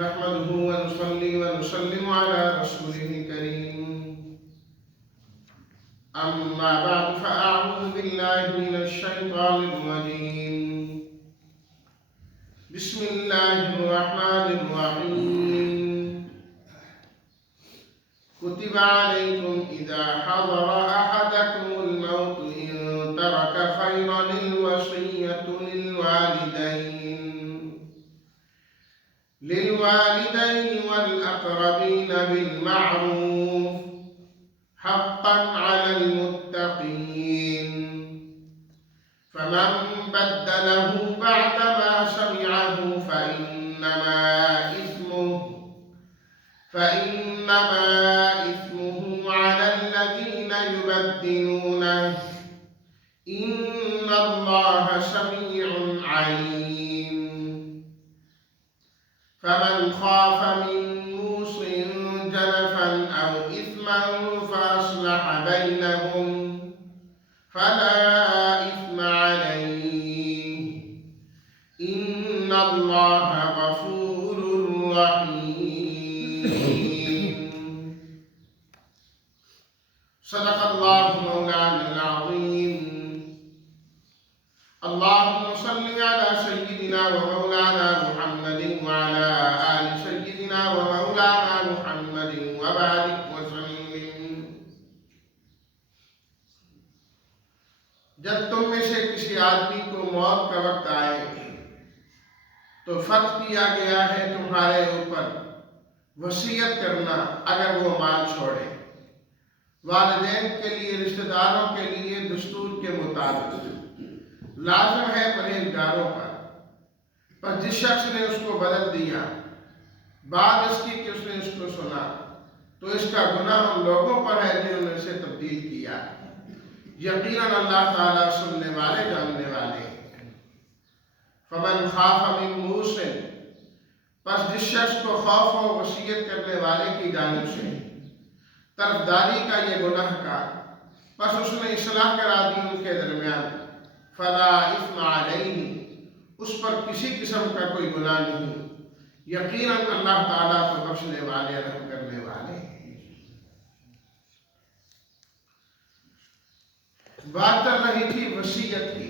نحمده ونصلي ونسلم على رسوله الكريم أما بعد فأعوذ بالله من الشيطان الرجيم بسم الله الرحمن الرحيم كتب عليكم إذا حضر أحدكم الموت إن ترك خيرا الوصية للوالدين والأقربين بالمعروف حقا على المتقين فمن بدله بعدما سمعه فإنما إثمه على الذين يبدلونه إن الله سميع عليم فمن خاف من موص جنفا أو إثما فأصلح بينهم فلا إثم عليه إن الله غفور رحيم صدق الله مولانا العظيم اللهم صل على سيدنا ومولانا محمد وعلى آل سيدنا ومولانا محمد وبارك وسلم۔ جب تم میں سے کسی آدمی کو موت کا وقت آئے تو فرض کیا گیا ہے تمہارے اوپر وصیت کرنا اگر وہ مال چھوڑے، والدین کے لیے، رشتہ داروں کے لیے دستور کے مطابق لازم ہے پرہیزگاروں پر جس شخص نے اس کو بدل دیا بعد اس کی کہ اس نے اس کو سنا تو اس کا گناہ ان لوگوں پر ہے جنہوں نے اسے تبدیل کیا۔ یقیناً اللہ تعالیٰ سننے والے جاننے والے ہیں۔ فمن خاف من موص، پس جس شخص کو خوف ہو وصیت کرنے والے کی جانب سے طرفداری کا یہ گناہ کا، پس اس نے اصلاح کرا دی ان کے درمیان، فلا اثم علیہ، اس پر کسی قسم کا کوئی گناہ نہیں، یقیناً اللہ تعالیٰ تو بخشنے والے رحم کرنے والے ہیں۔ بات کر رہی تھی وصیت کی۔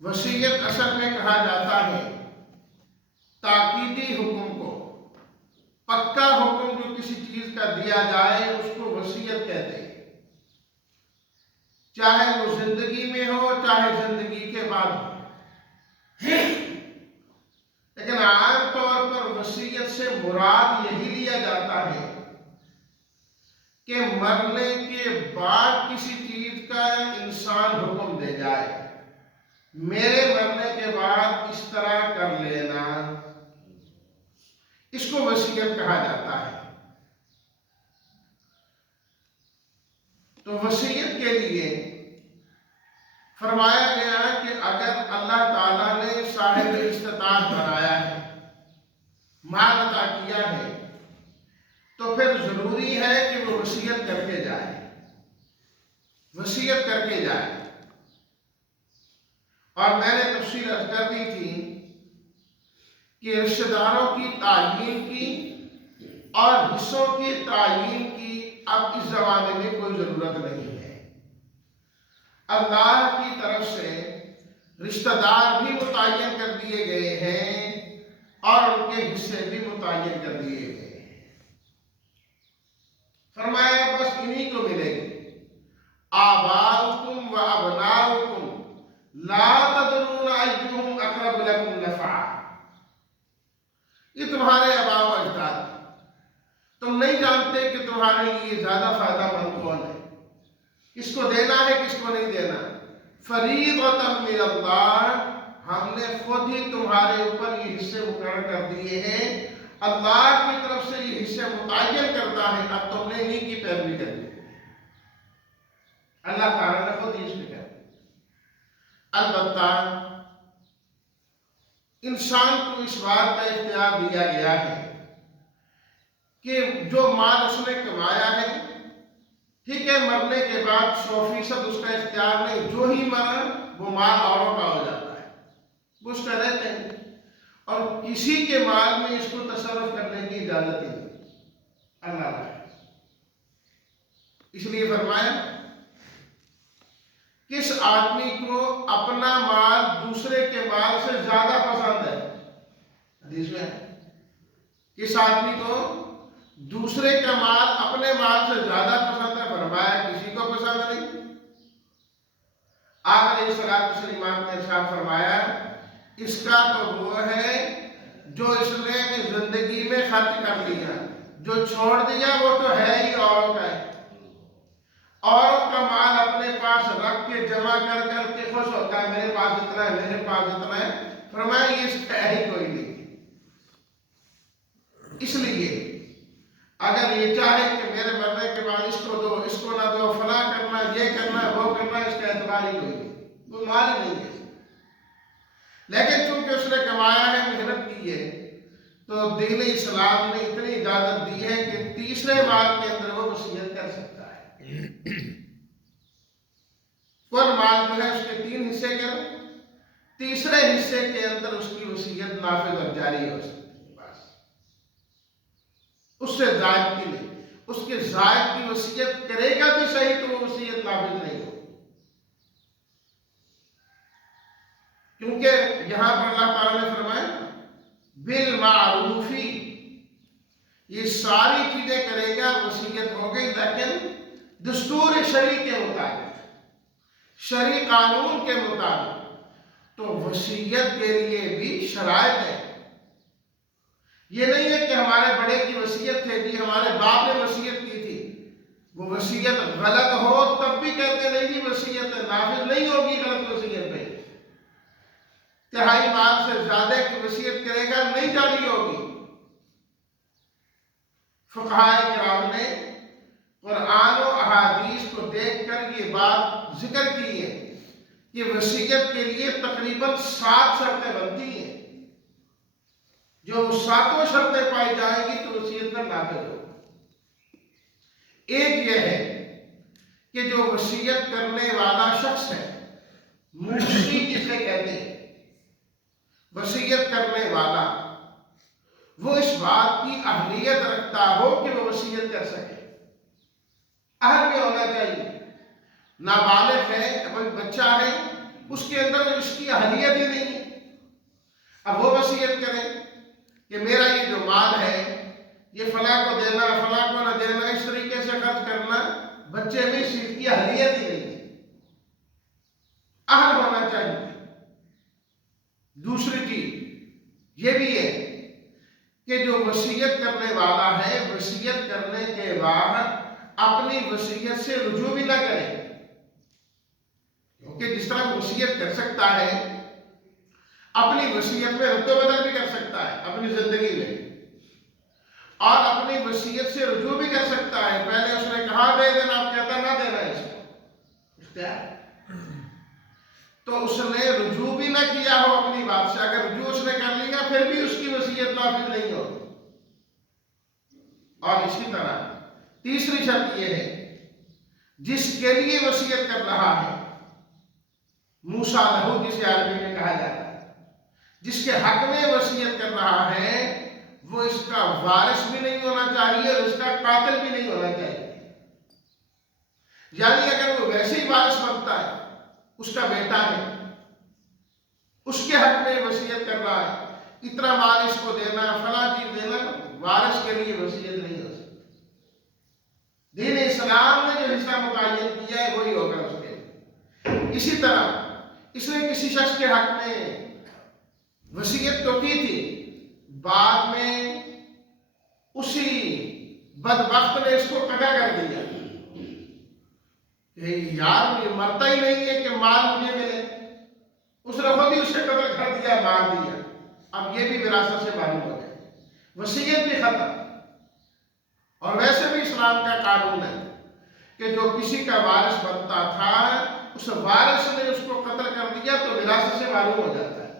وصیت اصل میں کہا جاتا ہے تاکیدی حکم کو، پکا حکم جو کسی چیز کا دیا جائے اس کو وصیت کہتے ہیں، چاہے وہ زندگی میں ہو چاہے زندگی کے بعد ہو۔ لیکن عام طور پر وصیت سے مراد یہی لیا جاتا ہے کہ مرنے کے بعد کسی چیز کا انسان حکم دے جائے، میرے مرنے کے بعد اس طرح کر لینا، اس کو وصیت کہا جاتا ہے۔ تو وصیت کے لیے فرمایا گیا کہ اگر اللہ تعالیٰ نے صاحب استطاعت بنایا ہے، مال عطا کیا ہے، تو پھر ضروری ہے کہ وہ وصیت کر کے جائے، وصیت کر کے جائے۔ اور میں نے تفصیل عرض کر دی تھی کہ رشتہ داروں کی تعیین کی اور حصوں کی تعیین کی اب اس زمانے میں کوئی ضرورت نہیں ہے۔ اللہ کی طرف سے رشتہ دار بھی متعین کر دیے گئے ہیں اور ان کے حصے بھی متعین کر دیے گئے ہیں۔ فرمایا بس انہی کو ملے گی۔ آباؤکم و ابناؤکم لا تدرون ایہم اقرب لکم نفعا، یہ تمہارے آباء و اجداد، تم نہیں جانتے کہ تمہارے لیے زیادہ فائدہ مند کون ہے، کس کو دینا ہے کس کو نہیں دینا۔ فریضۃ من اللہ، ہم نے خود ہی تمہارے اوپر یہ حصے مقرر کر دیے ہیں، اللہ کی طرف سے یہ حصے متعین کرتا ہے، اب تم نے انہی کی پیروی کرنی ہے۔ اللہ تعالیٰ نے خود ہی اس پہ کہا۔ البتہ انسان کو اس بات کا اختیار دیا گیا ہے کہ جو مال اس نے کمایا ہے، ٹھیک ہے، مرنے کے بعد 100% اس کا اختیار نہیں، جو ہی مرا وہ مال اوروں کا ہو جاتا ہے، وہ اس کا رہتے ہیں۔ اور کسی کے مال میں اس کو تصرف کرنے کی اجازت ہی نہیں، اللہ کا ہے۔ اس لیے فرمایا کس آدمی کو اپنا مال دوسرے کے مال سے زیادہ پسند ہے، حدیث میں ہے کس آدمی کو دوسرے کا مال اپنے مال سے زیادہ پسند ہے، فرمایا کسی کو پسند نہیں۔ آپ علیہ الصلوۃ والسلام نے ارشاد فرمایا اس کا تو وہ ہے جو اس نے زندگی میں خرچ کر لیا، جو چھوڑ دیا وہ تو ہے ہی اوروں کا ہے۔ اوروں کا مال اپنے پاس رکھ کے جمع کر کر کے خوش ہوتا ہے، میرے پاس اتنا ہے، میرے پاس اتنا ہے، فرمایا یہ اس کا ہی کوئی نہیں۔ اس لیے اگر یہ چاہے کہ میرے مرنے کے بعد اس کو دو، اس کو نہ دو، فلاں کرنا، یہ کرنا، وہ کرنا، اس کا اعتبار ہی کوئی نہیں، وہ مال ہی نہیں ہے۔ لیکن چونکہ اس نے کمایا ہے، محنت کی ہے، تو دین اسلام نے اتنی اجازت دی ہے کہ تیسرے مال کے اندر وہ وصیت کر سکتا ہے۔ کل مال جو ہے اس کے 3 حصے کرو، تیسرے حصے کے اندر اس کی وصیت نافذ اور جاری ہو سکتی ہے، بس اس سے زائد کی نہیں۔ اس کے زائد کی وصیت کرے گا بھی صحیح تو وہ وصیت نافذ نہیں ہو، کیونکہ یہاں پر اللہ تعالیٰ نے فرمایا بالمعروفی، یہ ساری چیزیں کرے گا، وصیت ہو گئی، لیکن دستور شرعی کے مطابق، شرعی قانون کے مطابق۔ تو وصیت کے لیے بھی شرائط ہے۔ یہ نہیں ہے کہ ہمارے بڑے کی وصیت تھے جی، ہمارے باپ نے وصیت کی تھی، وہ وصیت غلط ہو تب بھی کہتے نہیں جی وصیت نافذ نہیں ہوگی غلط وصیت پہ، تہائی مال سے زیادہ کی وصیت کرے گا نہیں جاری ہوگی۔ فقہائے کرام نے قرآن و احادیث کو دیکھ کر یہ بات ذکر کی ہے کہ وصیت کے لیے تقریباً 7 شرطیں بنتی ہیں، جو 7 شرطیں پائی جائیں گی تو وصیت پر نافذ ہو۔ ایک یہ ہے کہ جو وصیت کرنے والا شخص ہے، موصی جسے کہتے ہیں، وصیت کرنے والا، وہ اس بات کی اہلیت رکھتا ہو کہ وہ وصیت کر سکے، اہل میں ہونا چاہیے۔ نابالغ ہے، ابھی بچہ ہے، اس کے اندر اس کی اہلیت ہی نہیں ہے، اب وہ وصیت کرے کہ میرا یہ جو مال ہے یہ فلاں کو دینا، فلاں کو نہ دینا، اس طریقے سے خرچ کرنا، بچے میں اس چیز کی اہلیت ہی نہیں ہے، اہل ہونا چاہیے۔ دوسری چیز یہ بھی ہے کہ جو وصیت کرنے والا ہے، وصیت کرنے کے بعد اپنی وصیت سے رجوع بھی نہ کرے، کیونکہ جس طرح وصیت کر سکتا ہے اپنی وصیت میں رد و بدل بھی کر سکتا ہے اپنی زندگی میں، اور اپنی وصیت سے رجوع بھی کر سکتا ہے۔ پہلے اس نے کہا دے دینا، اب کہتا نہ دینا، اس کو اختیار، تو اس نے رجوع بھی نہ کیا ہو اپنی بات سے، اگر رجوع اس نے کر لیا پھر بھی اس کی وصیت نافذ نہیں ہو۔ اور اسی طرح تیسری شرط یہ ہے جس کے لیے وصیت کر رہا ہے، موسیٰ لہو جسے عربی میں کہا جاتا ہے، جس کے حق میں وصیت کر رہا ہے، وہ اس کا وارث بھی نہیں ہونا چاہیے اور اس کا قاتل بھی نہیں ہونا چاہیے۔ یعنی اگر وہ ویسے ہی وارث بنتا ہے، اس کا بیٹا ہے، اس کے حق میں وصیت کر رہا ہے، اتنا مال اس کو دینا، فلاں چیز دینا، وارث کے لیے وصیت نہیں ہو سکتی۔ دین اسلام نے جو حصہ متعین کیا ہے وہی ہوگا اس کے۔ اسی طرح اس نے کسی شخص کے حق میں وصیت تو کی تھی، بعد میں اسی بدبخت نے اس کو قطع کر دیا کہ یار یہ مرتا ہی نہیں ہے کہ مال مجھے ملے، اس نے خود ہی اسے قتل کر دیا، مار دیا، اب یہ بھی وراثت سے معلوم ہو جائے، وصیت بھی ختم۔ اور ویسے بھی اسلام کا قانون ہے کہ جو کسی کا وارث بنتا تھا، اس وارث نے اس کو قتل کر دیا تو وراثت سے معلوم ہو جاتا ہے،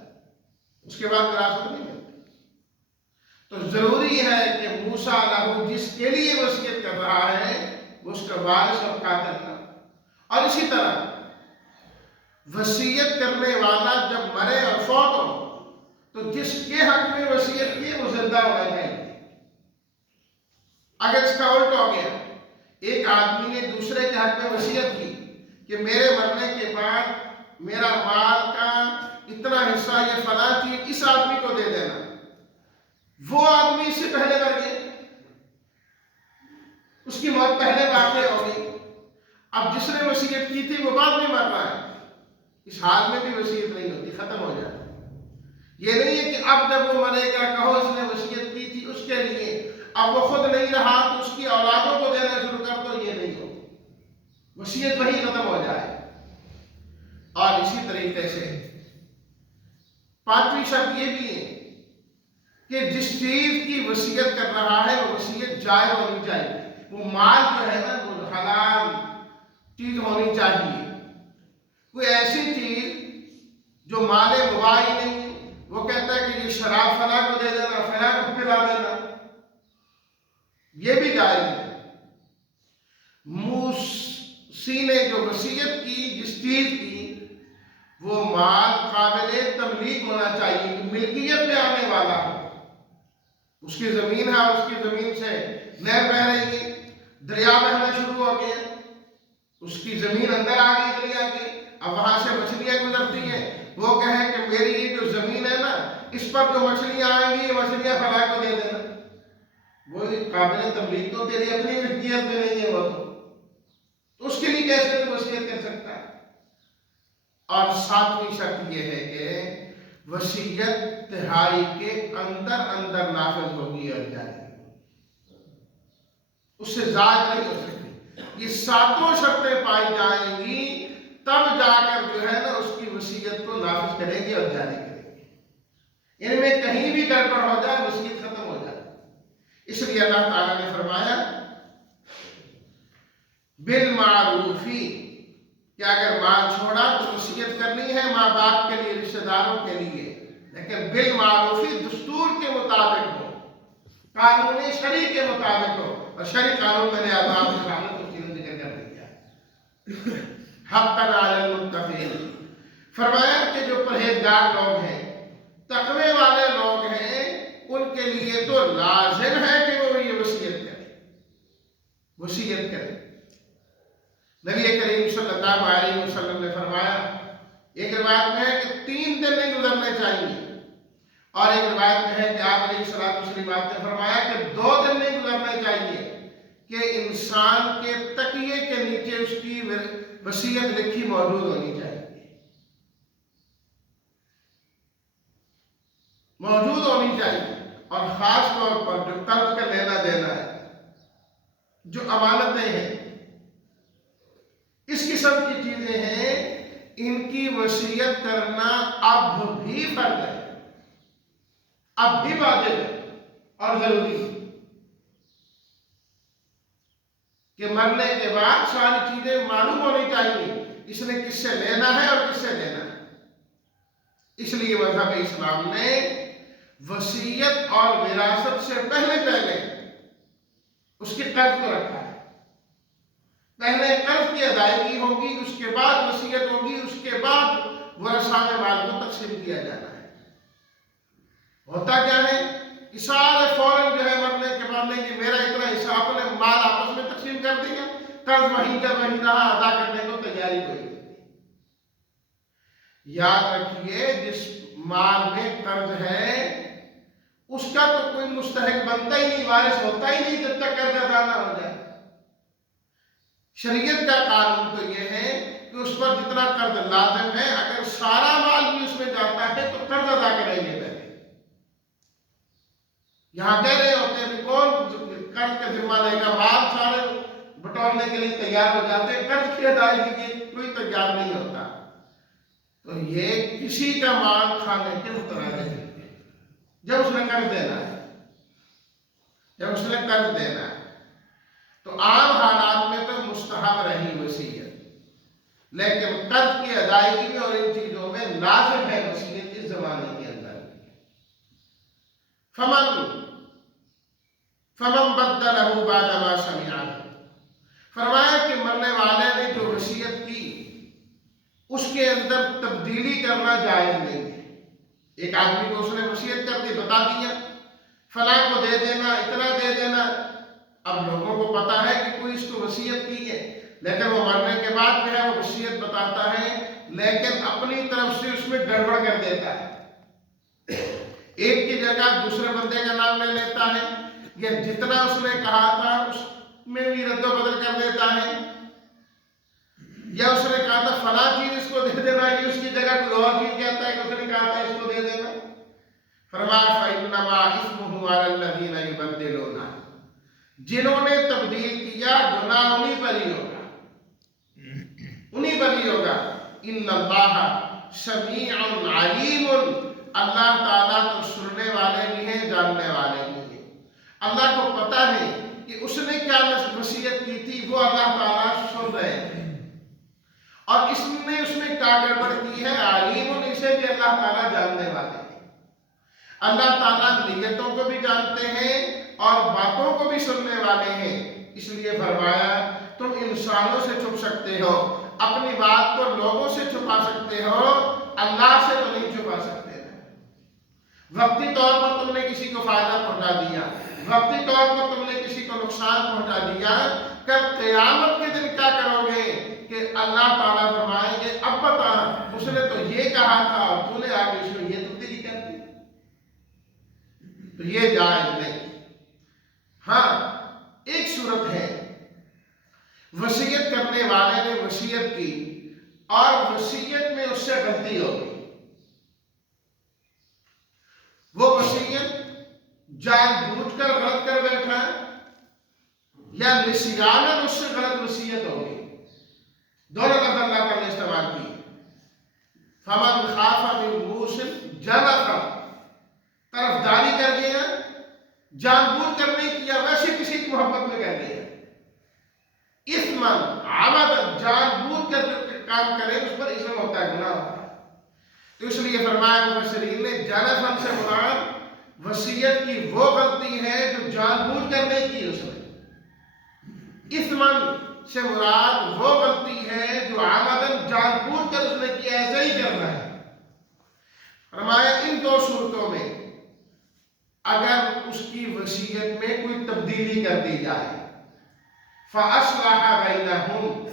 اس کے بعد وراثت نہیں ملتی۔ تو ضروری ہے کہ موسیٰ لہو جس کے لیے وصیت کر رہا ہے وہ اس کا وارث اور قاتل نہ۔ اور اسی طرح وصیت کرنے والا جب مرے اور فوت ہو تو جس کے حق میں وصیت کی وہ زندہ ہونا چاہیے. اگر اس کا الٹ ہو گیا، ایک آدمی نے دوسرے کے حق میں وصیت کی کہ میرے مرنے کے بعد میرا مال کا اتنا حصہ یا فلاں چیز اس آدمی کو دے دینا، وہ آدمی اس سے پہلے مر گیا، اس کی موت پہلے واقع ہو گئی. اب جس نے وصیت کی تھی وہ بعد میں مر رہا ہے، اس حال میں بھی وصیت نہیں ہوتی، ختم ہو جاتی. یہ نہیں ہے کہ اب جب وہ مرے گا کہو اس نے وصیت کی تھی اس کے لیے، اب وہ خود نہیں رہا تو اس کی اولادوں کو دینا شروع کر دو، یہ نہیں ہو، وصیت وہی ختم ہو جائے. اور اسی طریقے سے پانچویں شرط یہ بھی ہے کہ جس چیز کی وصیت کر رہا ہے وہ وصیت جائز ہونی چاہیے. وہ مال جو ہے نا وہ حلال چیز ہونی چاہیے. کوئی ایسی چیز جو مال مباح نہیں، وہ کہتا ہے کہ یہ شراب فلاں کو دے دینا، فلاں کو پلا دینا، یہ بھی جائز ہے. موصی نے جو وصیت کی جس چیز کی، وہ مال قابل تملیک ہونا چاہیے کہ ملکیت میں آنے والا ہو. اس کی زمین ہے، اس کی زمین سے نہر بہ رہی ہے، دریا بہنا شروع ہو گیا، اس کی زمین اندر آ گئی دریا کی، اب وہاں سے مچھلیاں گزرتی ہیں، وہ کہیں کہ میری یہ جو زمین ہے نا اس پر جو مچھلیاں آئیں گی یہ مچھلیاں فلاں کو دے دینا، وہی قابل تملیک تو تیری اپنی ملکیت میں نہیں ہے، وہ تو اس کے لیے کیسے تو وصیت کر سکتا ہے. اور ساتویں شرط یہ ہے کہ وصیت تہائی کے اندر اندر نافذ ہوگی اور جائے گی، اس سے زائد نہیں ہو سکتی. یہ ساتوں شرطیں پائی جائیں گی تب جا کر جو ہے نا اس کی وصیت کو نافذ کرے گی اور جاری کرے گی. ان میں کہیں بھی گڑبڑ ہو جائے وصیت ختم ہو جائے. اس لیے اللہ تعالیٰ نے فرمایا بالمعروفی کہ اگر مال چھوڑا تو وصیت کرنی ہے ماں باپ کے لیے، رشتہ داروں کے لیے، لیکن بالمعروفی دستور کے مطابق ہو، قانون شرعی کے مطابق ہو. اور شرعی قانون میں نے آداب رسالت اس کی ذکر کر دیا. حقا علی المتقین، فرمایا کہ جو پرہیزگار لوگ ہیں، تقوی والے لوگ ہیں، ان کے لیے تو لازم ہے کہ وہ یہ وصیت کریں. نبی کریم صلی اللہ علیہ وسلم نے فرمایا، ایک روایت میں ہے کہ 3 دن نہیں گزرنے چاہیے، اور ایک روایت میں ہے کہ آپ علیہ الصلوۃ والسلام نے فرمایا کہ 2 دن نہیں گزرنے چاہیے کہ انسان کے تکیے کے نیچے اس کی وصیت لکھی موجود ہونی چاہیے، موجود ہونی چاہیے. اور خاص طور پر جو قرض کا لینا دینا ہے، جو امانتیں ہیں، اس قسم کی چیزیں ہیں، ان کی وصیت کرنا اب بھی فرض ہے، اب بھی واجب ہے اور ضروری ہے کہ مرنے کے بعد ساری چیزیں معلوم ہونی چاہیے، اس نے کس سے لینا ہے اور کس سے دینا ہے. اس لیے مذہب اسلام نے وصیت اور وراثت سے پہلے اس کے قرض کو رکھا ہے. پہلے قرض کی ادائیگی ہوگی، اس کے بعد وصیت ہوگی، اس کے بعد ورثاء مال کو تقسیم کیا جانا ہے. ہوتا کیا ہے کہ سارے فوراً جو ہے مرنے کے بعد نہیں کہ میرا اتنا حصہ، اپنے مال آپس میں تقسیم کر دیا، قرض وہیں کا وہیں رہا، ادا کرنے کو تیاری ہوئی. یاد رکھیے جس مال میں قرض ہے اس کا تو کوئی مستحق بنتا ہی نہیں، وارث ہوتا ہی نہیں جب تک قرض ادا نہ ہو جائے. شریعت کا قانون تو یہ ہے کہ اس پر جتنا قرض لازم ہے، اگر سارا مال بھی اس میں جاتا ہے تو قرض ادا کریں گے. پہلے یہاں کہہ رہے ہوتے ہیں کون قرض کا ذمہ لے گا، مال سارے بٹورنے کے لیے تیار ہو جاتے ہیں، قرض کی ادائیگی کے کوئی تیار نہیں ہوتا. تو یہ کسی کا مال کھانے کے مترادف ہے جب اس نے قرض دینا ہے، تو عام حالات میں تو مستحب رہی وصیت، لیکن قرض کی ادائیگی میں اور ان چیزوں میں لازم ہے وصیت اس زمانے کے اندر. فمن بدلہ بعد ما سمعہ، فرمایا کہ مرنے والے نے جو وصیت کی اس کے اندر تبدیلی کرنا جائز نہیں ہے. ایک آدمی کو اس نے وصیت کر دی، بتا دیا فلاں کو دے دینا، اتنا دے دینا. اب لوگوں کو پتا ہے کہ کوئی اس کو وصیت کی ہے، لیکن وہ مرنے کے بعد جو ہے وہ وصیت بتاتا ہے، لیکن اپنی طرف سے اس میں گڑبڑ کر دیتا ہے. ایک کی جگہ دوسرے بندے کا نام لے لیتا ہے، یا جتنا اس نے کہا تھا اس میں بھی رد و بدل کر دیتا ہے، یا اس نے کہا تھا فلاں چیز اس کو دے دینا، یہ اس کی جگہ کوئی اور چیز کہتا ہے کہ اس نے کہا تھا اس کو دے دینا. فرمایا فَإِنَّمَا إِثْمُهُ عَلَى الَّذِينَ يُبَدِّلُونَ، جنہوں نے تبدیل کیا گناہ انہی پر ہی ہوگا، انہی پر ہی ہوگا. ان اللہ سمیع علیم، اللہ تعالیٰ تو سننے والے بھی ہیں، جاننے والے بھی ہیں. اللہ کو پتا ہے کہ اس نے کیا وصیت کی تھی، وہ اللہ تعالیٰ سن رہے ہیں، اور اس میں کیا گڑبڑ کی ہے، علیم، اسے بھی اللہ تعالیٰ جاننے والے ہیں. اللہ تعالیٰ نیتوں کو بھی جانتے ہیں اور باتوں کو بھی سننے والے ہیں. اس لیے فرمایا تم انسانوں سے چھپ سکتے ہو، اپنی بات کو لوگوں سے چھپا سکتے ہو، اللہ سے تو نہیں چھپا سکتے. وقتی طور پر تم نے کسی کو فائدہ پہنچا دیا، وقتی طور پر تم نے کسی کو نقصان پہنچا دیا، کل قیامت کے دن کیا کرو گے کہ اللہ تعالیٰ فرمائیں گے اب بتا اس نے تو یہ کہا تھا اور تو نے آگے اس میں یہ تبدیلی کر دی. تو یہ جائز نہیں. ہاں ایک صورت ہے، وصیت کرنے والے نے وصیت کی اور وصیت میں اس سے غلطی ہو گئی، وہ وصیت جان بوجھ کر غلط کر بیٹھا یا نسیاناً اس سے غلط وصیت ہو گئی. دونوں لفظ اللہ تعالیٰ نے استعمال کی. فمن خاف من موص جنفا، طرفداری کر گیا، جان بوجھ کر نہیں کیا، ویسے کسی کی محبت میں کر گیا. اثمن عمد، جان بوجھ کر جو کام کرے اس پر اسم ہوتا ہے، گناہ ہوتا ہے. تو اس لیے فرمایا مفسرین نے جنفا سے مراد وصیت کی وہ غلطی ہے جو جان بوجھ کر نہیں کی اس نے. اثمن سے مراد وہ غلطی ہے جو عمدن جان بوجھ کر اس نے کیا، ایسا ہی کرنا ہے. فرمایا ان دو صورتوں میں اگر اس کی وصیت میں کوئی تبدیلی کر دی جائے، فَأَصْلَحَ بَيْنَهُمْ،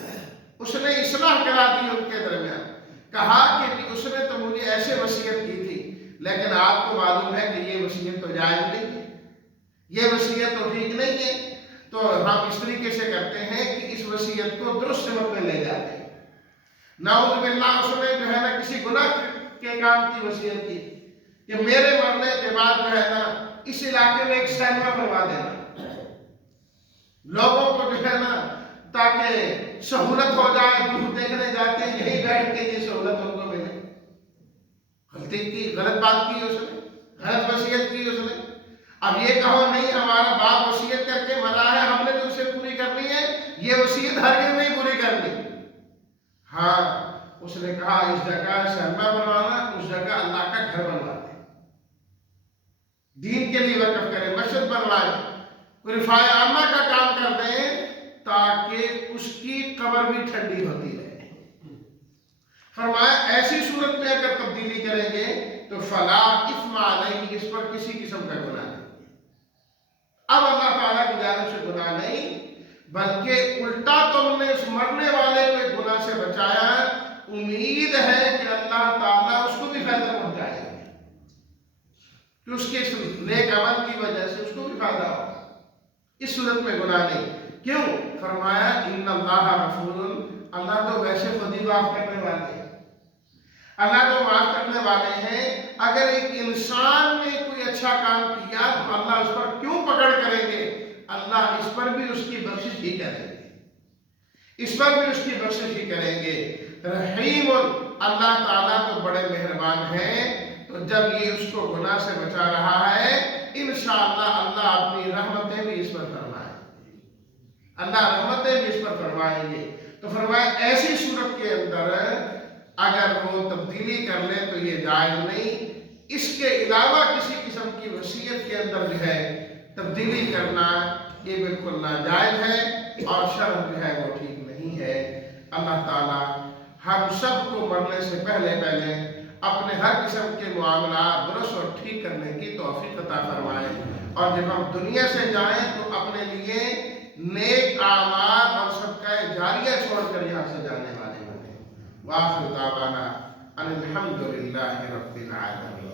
اس نے اصلاح کرا دی ان کے درمیان، کہا کہ اس نے تو مجھے ایسے وصیت کی تھی لیکن آپ کو معلوم ہے کہ یہ وصیت تو جائز نہیں ہے، یہ وصیت تو ٹھیک نہیں ہے، تو ہم اس طریقے سے کرتے ہیں کہ اس وصیت کو درست سمت میں لے جاتے ہیں. نعوذ باللہ اس نے جو ہے نا کسی گناہ کے کام کی وصیت کی کہ میرے مرنے کے بعد جو ہے نا اس علاقے میں ایک سینما بنوا دینا، لوگوں کو جو ہے نا تاکہ سہولت ہو جائے، دور دیکھنے جاتے ہیں یہیں بیٹھ کے یہ سہولت ان کو ملے. غلطی کی، غلط بات کی اس نے، غلط وصیت کی اس نے. اب یہ کہو نہیں ہمارا باپ وصیت کر کے مرا ہے، ہم نے تو اسے پوری کرنی ہے، یہ وصیت ہرگز نہیں پوری کرنی. ہاں اس نے کہا اس جگہ سینما بنوانا، اس جگہ اللہ کا گھر بنوا دے، دین کے لیے وقف کرے، مسجد بنوائے، رفاع عامہ کا کام کر دیں تاکہ اس کی قبر بھی ٹھنڈی ہوتی رہے. فرمایا ایسی صورت میں اگر تبدیلی کریں گے تو فلا اثم علیہ، اس پر کسی قسم کا گناہ نہیں. اب اللہ تعالیٰ کی جانب سے گناہ نہیں، بلکہ الٹا تم نے اس مرنے والے کو ایک گناہ سے بچایا. امید ہے کہ اللہ تعالیٰ اس کو بھی فائدہ پہنچائے گا، کہ اس کے نیک عمل کی وجہ سے اس کو بھی فائدہ ہوگا. اس صورت میں گناہ نہیں. کیوں؟ فرمایا ان اللہ غفور، اللہ تو ویسے خود ہی معاف کرنے والے ہیں، اللہ تو معاف کرنے والے ہیں. اگر ایک انسان نے کوئی اچھا کام کیا تو اللہ اس پر کیوں پکڑ کریں گے، اللہ اس پر بھی اس کی بخشش ہی کریں گے، اس پر بھی اس کی بخشش ہی کریں گے. رحیم، اللہ تعالیٰ تو بڑے مہربان ہیں. تو جب یہ اس کو گناہ سے بچا رہا ہے، انشاءاللہ اللہ اپنی رحمتیں بھی اس پر فرمائیں گے، اللہ رحمتیں بھی اس پر فرمائیں گے. تو فرمایا ایسی صورت کے اندر اگر وہ تبدیلی کر لے تو یہ جائز نہیں. اس کے علاوہ کسی قسم کی وصیت کے اندر جو ہے تبدیلی کرنا یہ بالکل ناجائز ہے اور شرع جو ہے وہ ٹھیک نہیں ہے. اللہ تعالیٰ ہم سب کو مرنے سے پہلے اپنے ہر قسم کے معاملات درست اور ٹھیک کرنے کی توفیق عطا فرمائے، اور جب ہم دنیا سے جائیں تو اپنے لیے نیک اعمال اور صدقہ جاریہ چھوڑ کر یہاں سے جانے والے بنے۔ وآخر دعوانا ان الحمد للہ رب العالمین۔